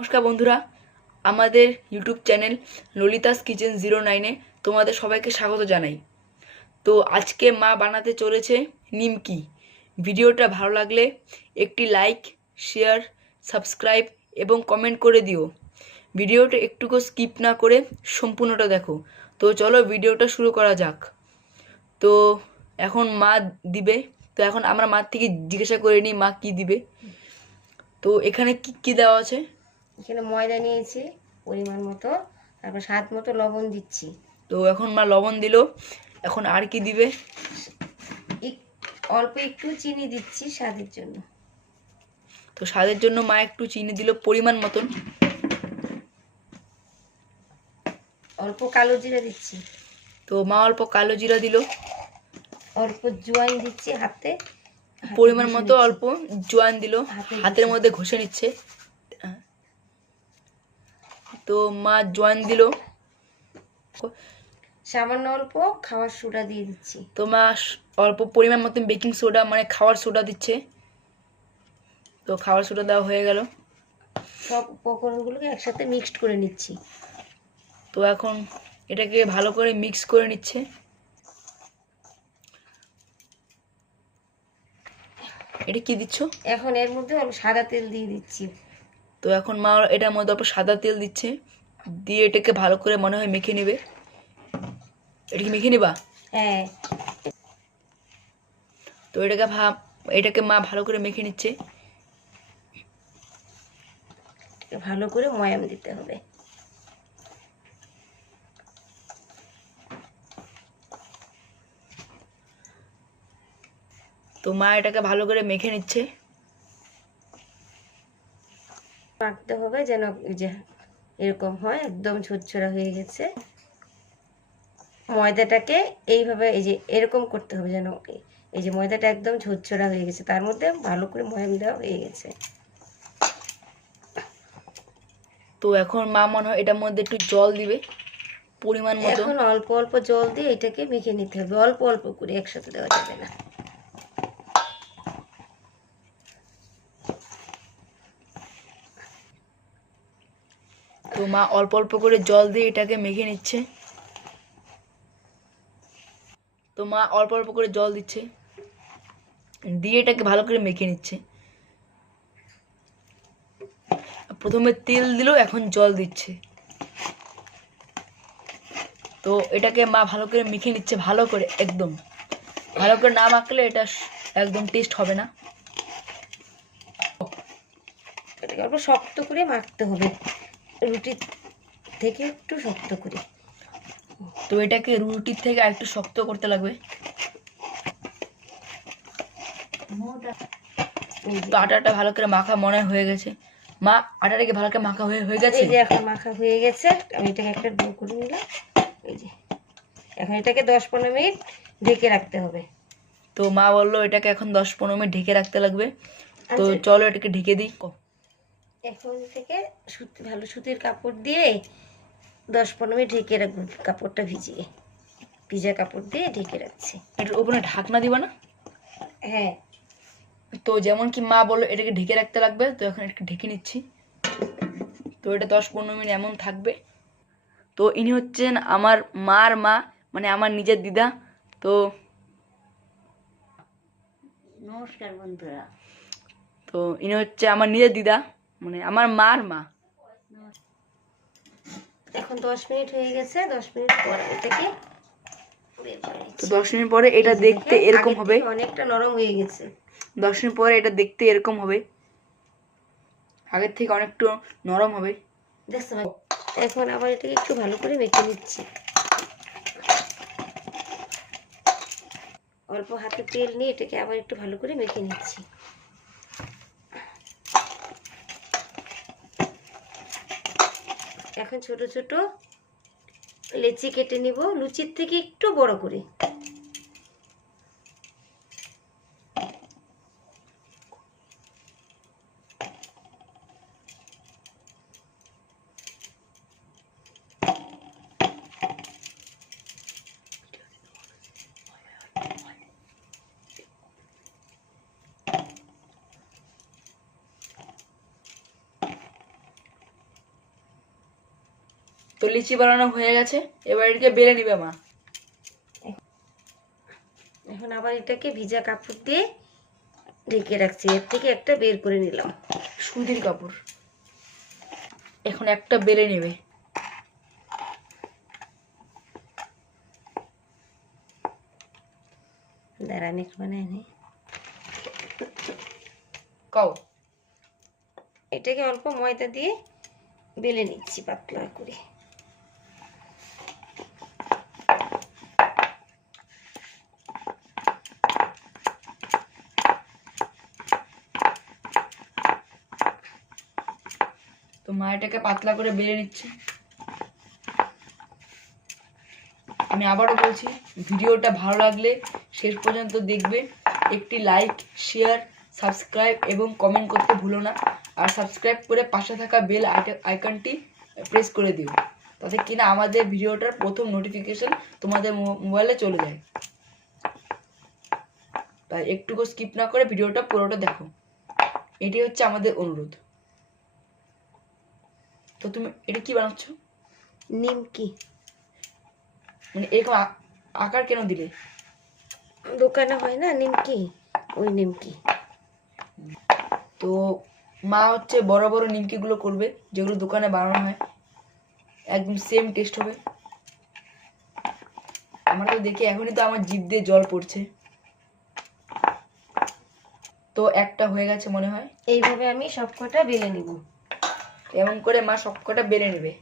নমস্কার বন্ধুরা, আমাদের YouTube channel Lalita's kitchen zero নাইনে তোমাদের সবাইকে স্বাগত জানাই। তো আজকে মা বানাতে চলেছে নিমকি। ভিডিওটা ভালো লাগলে একটি লাইক, শেয়ার, সাবস্ক্রাইব এবং কমেন্ট করে দিও। ভিডিওটা একটুকু স্কিপ না করে সম্পূর্ণটা দেখো। তো চলো ভিডিওটা শুরু করা যাক। তো এখন মা দিবে। তো এখন আমরা মার থেকে জিজ্ঞাসা করে নিই মা কি দিবে। তো এখানে কি কি দেওয়া আছে? এখানে ময়দা নিয়েছি পরিমাণ মতো তারপর স্বাদ মতো লবণ দিচ্ছি। তো এখন মা লবণ দিল এখন আর কি দিবে? অল্প একটু চিনি দিচ্ছি স্বাদের জন্য। তো স্বাদের জন্য মা একটু চিনি দিল পরিমাণ মতন। অল্প কালো জিরা দিচ্ছি। তো মা অল্প কালো জিরা দিল। অল্প জোয়ান দিচ্ছি হাতে। পরিমাণ মতো অল্প জোয়ান দিল। হাতের মধ্যে ঘষে নিচ্ছে। তো মা জোয়ান দিল। সামান্য অল্প খাওয়ার সোডা দিয়ে দিচ্ছি। তো মা অল্প পরিমাণ মতন বেকিং সোডা মানে খাওয়ার সোডা দিচ্ছে। তো খাওয়ার সোডা দেওয়া হয়ে গেল। সব উপকরণগুলোকে একসাথে মিক্সড করে নিচ্ছি। তো এখন এটাকে ভালো করে মিক্স করে নিচ্ছে। এটা কি দিচ্ছ? এখন এর মধ্যে সাদা তেল দিয়ে দিচ্ছি। তো এখন মা এটার মধ্যে অল্প সাদা তেল দিচ্ছে। দিয়ে এটাকে ভালো করে মনে হয় মেখে নেবে। এটা কি মেখে নেবা? হ্যাঁ। তো এটাকে ভাব এটাকে মা ভালো করে মেখে নিচ্ছে। ভালো করে ময়াম দিতে হবে। তো মা এটাকে ভালো করে মেখে নিচ্ছে। মাখতে হবে যেন যে এরকম হয় একদম ঝরঝরা হয়ে গেছে। ময়দাটাকে এইভাবে এই যে এরকম করতে হবে যেন এই- এই যে ময়দাটা একদম ঝরঝরা হয়ে গেছে তার মধ্যে ভালো করে ময়াম দেওয়া হয়ে গেছে। তো এখন মা মনে হয় এটার মধ্যে একটু জল দিবে পরিমাণ মতো। এখন অল্প অল্প জল দিয়ে এটাকে মেখে নিতে হবে অল্প অল্প করে একসাথে দেওয়া যাবে না। তো মা অল্প অল্প করে জল দিয়ে এটাকে মেখে নিচ্ছে। তো মা অল্প অল্প করে জল দিচ্ছে। দিয়ে এটাকে ভালো করে মেখে নিচ্ছে। প্রথমে তেল দিল, এখন জল দিচ্ছে। তো এটাকে মা ভালো করে মেখে নিচ্ছে, ভালো করে, একদম। ভালো করে না মাখলে এটা একদম টেস্ট হবে না। এটাকে অল্প শক্ত করে মাখতে হবে। রুটি থেকে একটু শক্ত করে। তো এটাকে রুটির থেকে আরেকটু শক্ত করতে লাগবে। তো আটাটা ভালো করে মাখা মনে হয় গেছে। মা আটাটাকে ভালো করে মাখা হয়ে হয়ে গেছে? এই যে এখন মাখা হয়ে গেছে। আমি এটাকে একটা ডো করে নিলাম। এই যে। এখন এটাকে দশ পনেরো মিনিট ঢেকে রাখতে হবে। তো মা বলল এটাকে এখন দশ পনেরো মিনিট ঢেকে রাখতে লাগবে। তো আচ্ছা। চলো এটাকে ঢেকে দিই। এখন থেকে সুতি ভালো সুতির কাপড় দিয়ে দশ পনেরো মিনিট ঢেকে রাখব কাপড়টা ভিজিয়ে। ভিজা কাপড় দিয়ে ঢেকে রাখছি। এটার উপরে ঢাকনা দিবা না? হ্যাঁ। তো যেমন কি মা বলল এটাকে ঢেকে রাখতে লাগবে তো এখন এটাকে ঢেকে নিচ্ছি। তো এটা দশ পনেরো মিনিট এমন থাকবে। তো ইনি হচ্ছেন আমার মার মা মানে আমার নিজের দিদা। তো নমস্কার বন্ধুরা। তো ইনি হচ্ছে আমার নিজের দিদা। মানে আমার মার মা। এখন দশ মিনিট হয়ে গেছে দশ মিনিট পর এটাকে তো দশ মিনিট পরে এটা দেখতে এরকম হবে। অনেকটা নরম হয়ে গেছে। দশ মিনিট পরে এটা দেখতে এরকম হবে। আগের থেকে অনেকটু নরম হবে। এখন আবার এটাকে একটু ভালো করে মেখে নিচ্ছি। অল্প হাতে তেল নিয়ে এটাকে আবার একটু ভালো করে মেখে নিচ্ছি। এখন ছোট ছোট লেচি কেটে নিব। লুচির থেকে একটু বড় করে। তো লিচি বানানো হয়ে গেছে এবার এটাকে বেলে নিবে মা। এখন আবার এটাকে ভিজা কাপড় দিয়ে ঢেকে রাখছি এর থেকে একটা বের করে নিলাম। সুতির কাপড়। এখন একটা বেলে নেবে। দাঁড়ানি বানায় নি। কাও এটাকে অল্প ময়দা দিয়ে বেলে নিচ্ছি পাতলা করে। এটাকে পাতলা করে বেড়ে নিচ্ছে। আমি আবারও বলছি, ভিডিওটা ভালো লাগলে শেষ পর্যন্ত দেখবে। একটি লাইক শেয়ার সাবস্ক্রাইব এবং কমেন্ট করতে ভুলো না। আর সাবস্ক্রাইব করে পাশে থাকা বেল আইকনটি প্রেস করে দিও। তাতে কিনা আমাদের ভিডিওটার প্রথম নোটিফিকেশন তোমাদের মোবাইলে চলে যায়। তাই একটুকু স্কিপ না করে ভিডিওটা পুরোটা দেখো। এটি হচ্ছে আমাদের অনুরোধ। তো তুমি এটা কি বানাচ্ছ? নিমকি। মানে এরকম আকার কেন দিলে? দোকানে হয় না নিমকি? ওই নিমকি। তো মা হচ্ছে বড় বড় নিমকিগুলো করবে যেগুলো দোকানে বানানো হয়। একদম সেম টেস্ট হবে। আমার তো দেখে এখনই তো আমার জিভ দিয়ে জল পড়ছে। তো একটা হয়ে গেছে মনে হয়। এইভাবে আমি সব কটা বেলে নিব। এমন করে মা সবকটা বেলে নেবে।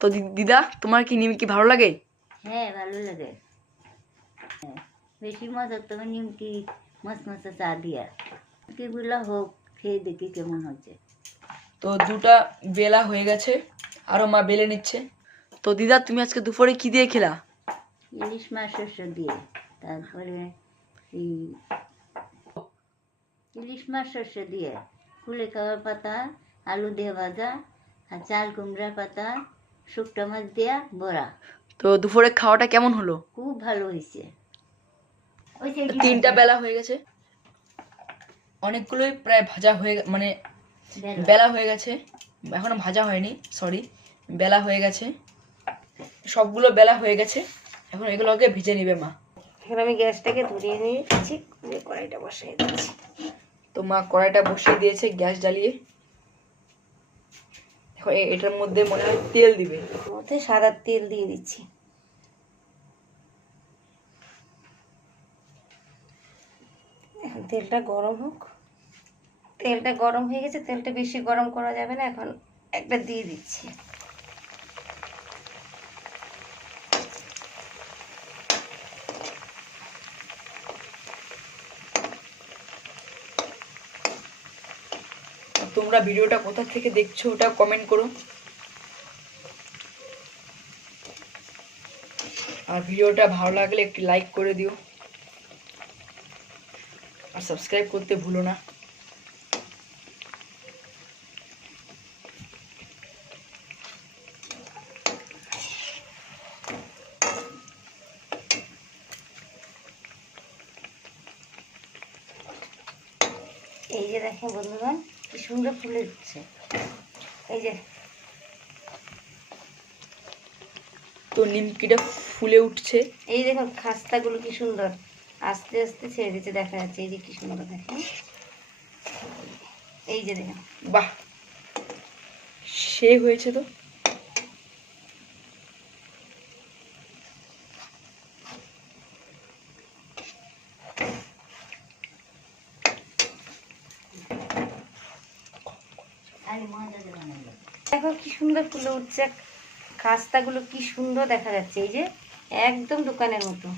তো দিদা তোমার কি নিমকি ভালো লাগে? হ্যাঁ ভালো লাগে। হ্যাঁ বেশি মজা তো নিমকি মস্ত মস্ত চা দিয়া। নিমকিগুলো হোক খেয়ে দেখি কেমন হচ্ছে। তো দুটা বেলা হয়ে গেছে আরও মা বেলে নিচ্ছে। তো দিদা তুমি আজকে দুপুরে কি দিয়ে খেলা? ইলিশ মাছ শস্য দিয়ে। তারপরে এই ইলিশ মাছ শস্য দিয়ে। ফুলে খাওয়ার পাতা আলু দিয়ে ভাজা আর চাল কুমড়া পাতা শুকটা মাছ দিয়া বড়া। তো দুপুরে খাওয়াটা কেমন হলো? খুব ভালো হয়েছে। তিনটা বেলা হয়ে গেছে। অনেকগুলোই প্রায় ভাজা হয়ে মানে বেলা। হয়ে গেছে। এখনও ভাজা হয়নি সরি বেলা হয়ে গেছে। সবগুলো বেলা হয়ে গেছে। এখন এগুলোকে ভেজে নিবে মা। এখন আমি গ্যাসটাকে ধরিয়ে নিয়েছি কড়াইটা বসিয়ে দিচ্ছি। তো মা কড়াইটা বসিয়ে দিয়েছে গ্যাস জ্বালিয়ে। এটার মধ্যে মনে হয় তেল দিবে। মধ্যে সাদা তেল দিয়ে দিচ্ছি। এখন তেলটা গরম হোক। তেলটা গরম হয়ে গেছে, তেলটা বেশি গরম করা যাবে না, এখন একটা দিয়ে দিচ্ছি। তোমরা ভিডিওটা কোথা থেকে দেখছ ওটা কমেন্ট করো। আর ভিডিওটা ভালো লাগলে একটি লাইক করে দিও। আর সাবস্ক্রাইব করতে ভুলো না। এই যে দেখেন বন্ধুগণ কি সুন্দর ফুলে উঠছে এই যে। তো নিমকিটা ফুলে উঠছে। এই দেখো খাস্তাগুলো কি সুন্দর। আস্তে আস্তে ছেড়ে দিচ্ছে দেখা যাচ্ছে এই যে কি সুন্দর দেখেন এই যে দেখো। বাহ! সে হয়েছে তো খালি মজা দিয়ে বানাইলো দেখো কি সুন্দর ফুলে উঠছে। খাস্তাগুলো কি সুন্দর দেখা যাচ্ছে। এই যে একদম দোকানের মতো।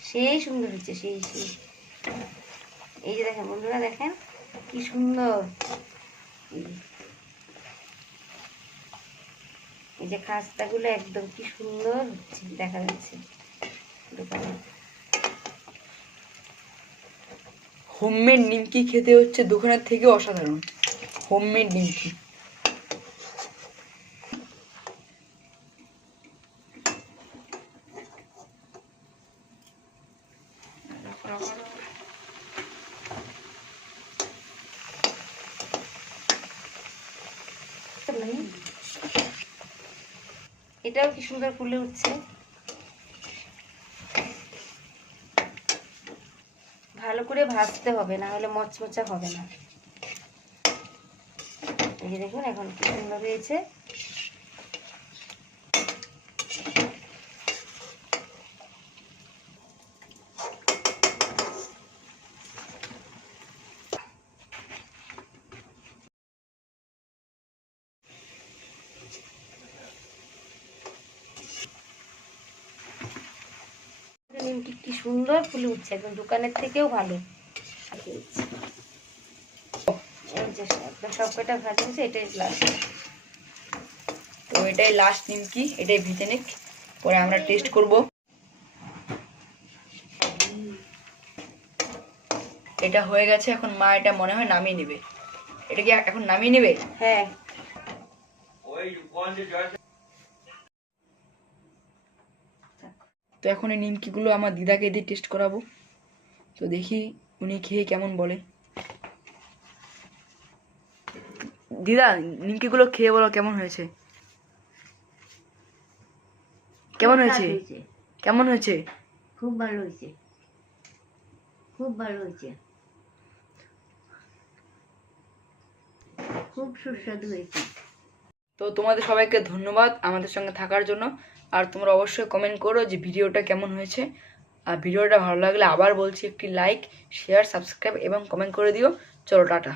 সেই সুন্দর হচ্ছে সেই সেই। এই যে দেখেন বন্ধুরা দেখেন কি সুন্দর। এই যে। এই যে খাস্তাগুলো একদম কি সুন্দর হচ্ছে দেখা যাচ্ছে দোকানে। হোমমেড নিমকি খেতে হচ্ছে দোকানের থেকে অসাধারণ। হোমমেড নিমকি এটাও কি সুন্দর ফুলে উঠছে? ভালো করে ভাজতে হবে, না হলে মচমচা হবে না। এই যে দেখুন এখন কি সুন্দর হয়েছে। নিমকি কি সুন্দর ফুলে উঠছে একদম দোকানের থেকেও ভালো। একদম সব কটা ভাজা হয়েছে এটাই লাস্ট তো এটাই লাস্ট নিমকি এটাই ভেজে নিক পরে আমরা টেস্ট করব। এটা হয়ে গেছে এখন মা এটা মনে হয় নামিয়ে নেবে। এটা কি এখন নামিয়ে নেবে? হ্যাঁ। তো এখন এই নিমকিগুলো আমার দিদাকে দিয়ে টেস্ট করাবো। তো দেখি উনি খেয়ে কেমন বলে। দিদা নিমকিগুলো খেয়ে বলো কেমন হয়েছে? কেমন হয়েছে? কেমন হয়েছে? খুব ভালো হয়েছে। খুব ভালো হয়েছে। খুব সুস্বাদু হয়েছে। তো তোমাদের সবাইকে ধন্যবাদ আমাদের সঙ্গে থাকার জন্য। আর তোমরা অবশ্যই কমেন্ট করো যে ভিডিওটা কেমন হয়েছে। আর ভিডিওটা ভালো লাগলে আবার বলছি একটি লাইক শেয়ার সাবস্ক্রাইব এবং কমেন্ট করে দিও। চলো টাটা।